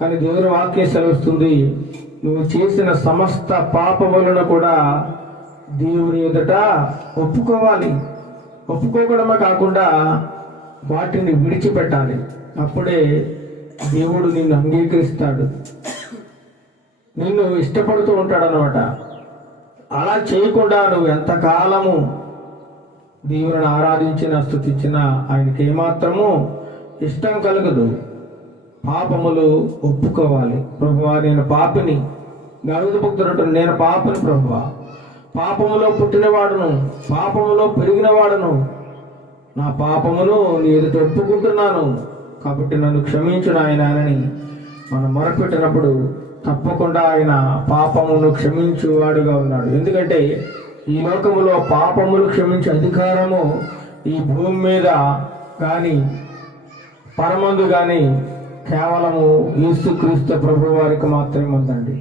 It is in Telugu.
కానీ దేవుని వాక్యం సెలవుస్తుంది నువ్వు చేసిన సమస్త పాపములను కూడా దేవుని ఎదుట ఒప్పుకోవాలి. ఒప్పుకోవడమే కాకుండా వాటిని విడిచిపెట్టాలి. అప్పుడే దేవుడు నిన్ను అంగీకరిస్తాడు. నిన్ను ఇష్టపడుతూ ఉంటాడు అనమాట అలా చేయకుండా నువ్వు ఎంతకాలము దేవుని ఆరాధించిన స్థుతించిన ఆయనకి ఏమాత్రము ఇష్టం కలగదు. పాపములు ఒప్పుకోవాలి. ప్రభువా నేను పాపిని. గవిద భక్తుడు నేను పాపని ప్రభువా. పాపములో పుట్టినవాడును పాపములో పెరిగినవాడును. నా పాపమును నీ ఎదుట ఒప్పుకుంటున్నాను. కాబట్టి నన్ను క్షమించు నాయనని మనం మొరపెట్టినప్పుడు తప్పకుండా ఆయన పాపమును క్షమించువాడుగా ఉన్నాడు. ఎందుకంటే ఈ లోకములో పాపములు క్షమించే అధికారము ఈ భూమి మీద కానీ పరమందు కానీ కేవలము యేసుక్రీస్తు ప్రభు వారికి మాత్రమే ఉందండి.